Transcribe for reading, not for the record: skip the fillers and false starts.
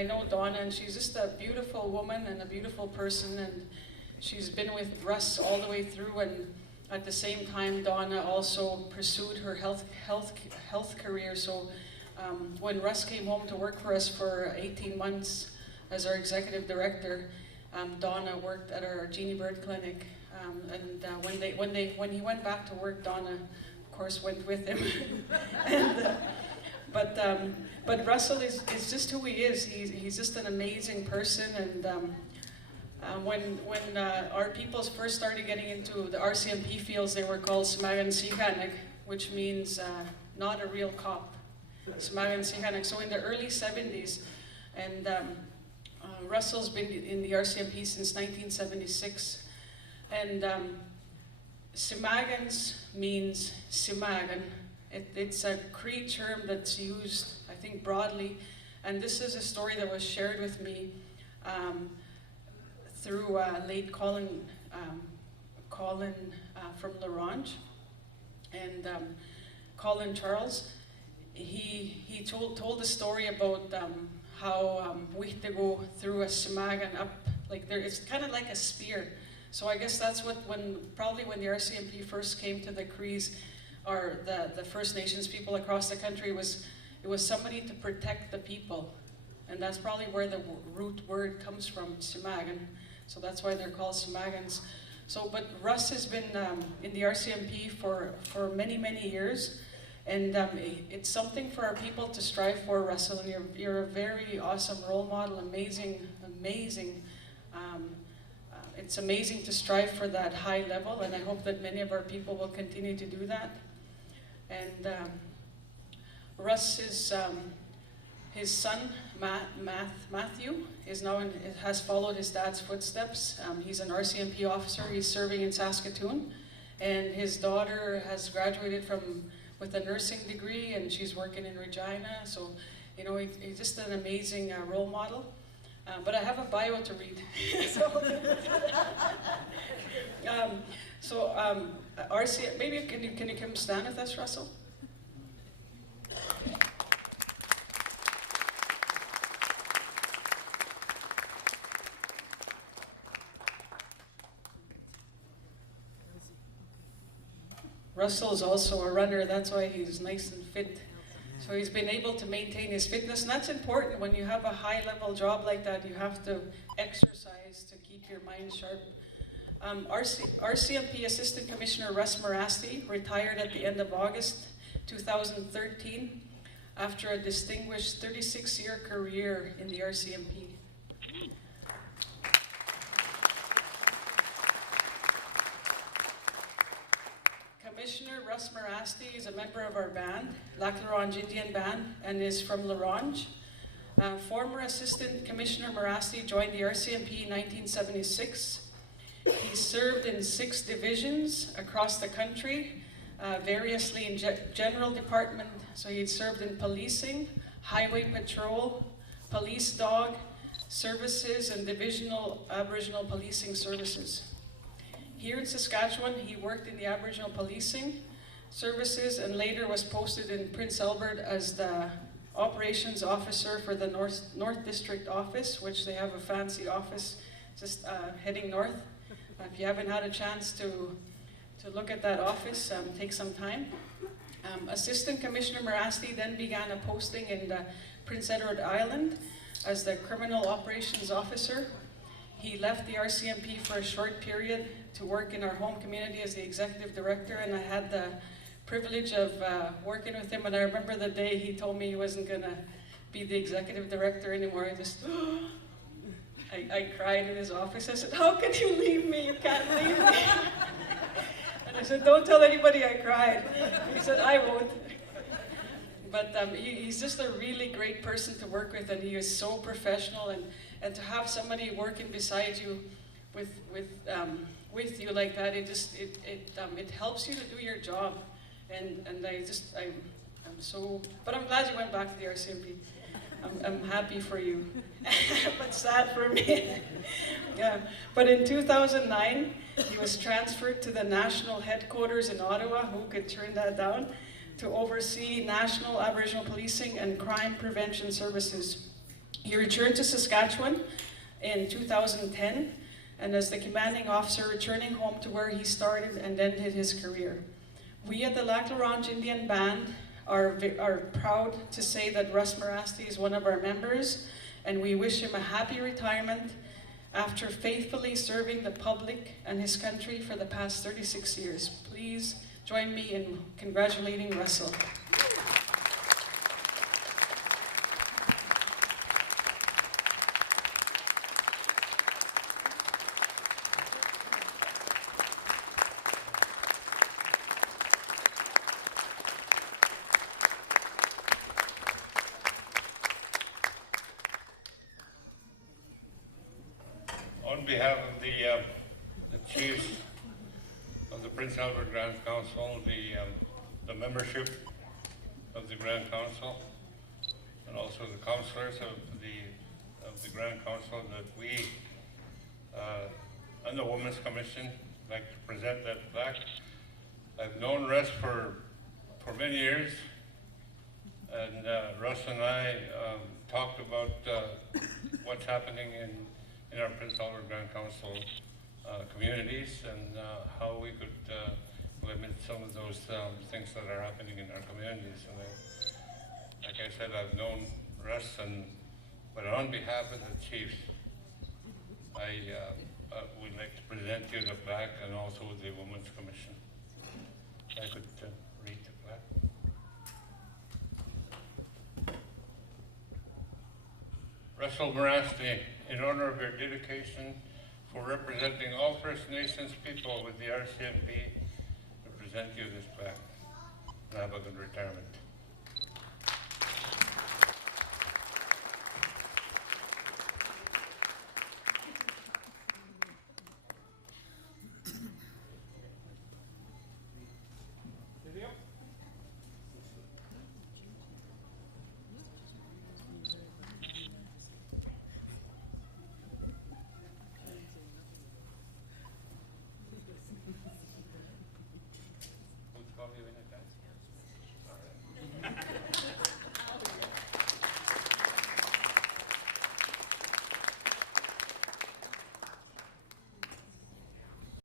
I know Donna, and she's just a beautiful woman and a beautiful person, and she's been with Russ all the way through, and at the same time, Donna also pursued her health career. So when Russ came home to work for us for 18 months as our executive director, Donna worked at our Jeannie Bird Clinic. When he went back to work, Donna, of course, went with him. But Russell is just who he is. He's just an amazing person, and when our peoples first started getting into the RCMP fields, they were called Smagan Sihanek, which means not a real cop. Smagan Sihanek. So in the early 70s, and Russell's been in the RCMP since 1976, and Simagans means Simagan. It's a Cree term that's used, I think, broadly, and this is a story that was shared with me through late Colin from Larange, and Colin Charles. He told a story about how we had to go through a Simagan up, like there, it's kind of like a spear. So I guess that's what, probably when the RCMP first came to the Crees, or the First Nations people across the country, it was somebody to protect the people. And that's probably where the root word comes from, Simagan. So that's why they're called Simagans. So, but Russ has been in the RCMP for many, many years. And it's something for our people to strive for, Russell. And you're a very awesome role model, amazing. It's amazing to strive for that high level, and I hope that many of our people will continue to do that. And Russ is, his son, Matthew, has followed his dad's footsteps. He's an RCMP officer. He's serving in Saskatoon, and his daughter has graduated with a nursing degree, and she's working in Regina. So, you know, he's just an amazing role model. But I have a bio to read. RCMP, maybe can you come stand with us, Russell? Russell is also a runner, that's why he's nice and fit. So he's been able to maintain his fitness, and that's important. When you have a high-level job like that, you have to exercise to keep your mind sharp. RCMP Assistant Commissioner Russ Merasty retired at the end of August 2013 after a distinguished 36-year career in the RCMP. Commissioner Russ Merasty is a member of our band, Lac La Ronge Indian Band, and is from La Ronge. Former Assistant Commissioner Merasty joined the RCMP in 1976. He served in 6 divisions across the country, variously in general department. So he served in policing, highway patrol, police dog services, and divisional Aboriginal policing services. Here in Saskatchewan, he worked in the Aboriginal policing services and later was posted in Prince Albert as the operations officer for the North District office, which they have a fancy office just heading north. If you haven't had a chance to look at that office, take some time. Assistant Commissioner Merasty then began a posting in Prince Edward Island as the criminal operations officer. He left the RCMP for a short period to work in our home community as the executive director, and I had the privilege of working with him. And I remember the day he told me he wasn't going to be the executive director anymore. I cried in his office. I said, "How can you leave me? You can't leave me." And I said, "Don't tell anybody I cried." He said, "I won't." But he's just a really great person to work with, and he is so professional, and to have somebody working beside you with you like that, it helps you to do your job, and I'm so, but I'm glad you went back to the RCMP. I'm happy for you, but sad for me. Yeah. But in 2009, he was transferred to the national headquarters in Ottawa. Who could turn that down? To oversee national Aboriginal policing and crime prevention services. He returned to Saskatchewan in 2010, and as the commanding officer returning home to where he started and ended his career. We at the Lac La Ronge Indian Band are proud to say that Russ Merasty is one of our members, and we wish him a happy retirement after faithfully serving the public and his country for the past 36 years. Please join me in congratulating Russell. On behalf of the chiefs of the Prince Albert Grand Council, the membership of the Grand Council, and also the councillors of the Grand Council, that we and the Women's Commission like to present that plaque. I've known Russ for many years, and Russ and I talked about what's happening in our Prince Albert Grand Council communities, and how we could limit some of those things that are happening in our communities. And like I said, I've known Russ, but on behalf of the chiefs, I would like to present you the plaque, and also the Women's Commission. I could read the plaque. Russell Merasty, in honor of your dedication for representing all First Nations people with the RCMP, to present you this plaque. And have a good retirement.